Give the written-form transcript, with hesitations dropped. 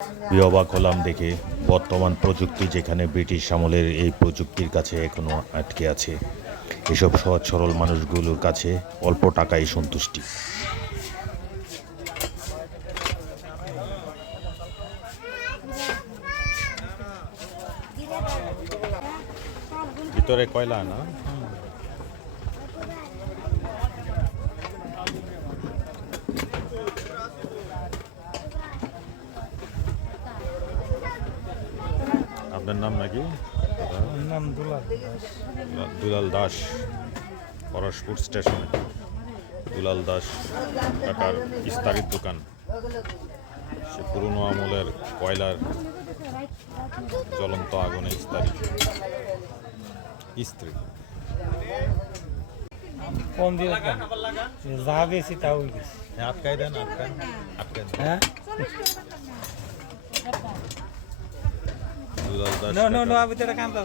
অবাক হলাম দেখে বর্তমান প্রযুক্তি যেখানে ব্রিটিশ আমলের এই প্রযুক্তির কাছে এখনো আটকে আছে। এসব সহজ সরল মানুষগুলোর কাছে অল্প টাকায় সন্তুষ্টি। ভিতরে কয়লা না? আপনার নাম নাকি? নাম দুলাল। দুলাল দাস, পরশপুর স্টেশনে দুলাল দাস কাকার ইস্তারির দোকান। সে পুরনো আমলের কয়লার জ্বলন্ত আগুনে ইস্ত্রি। কম দিয়ে যা বেশি তাও বেশি। আটকাই দেন, আটকান। হ্যাঁ দুলাল দাস নো নো নো, আমি তো এটা কামটা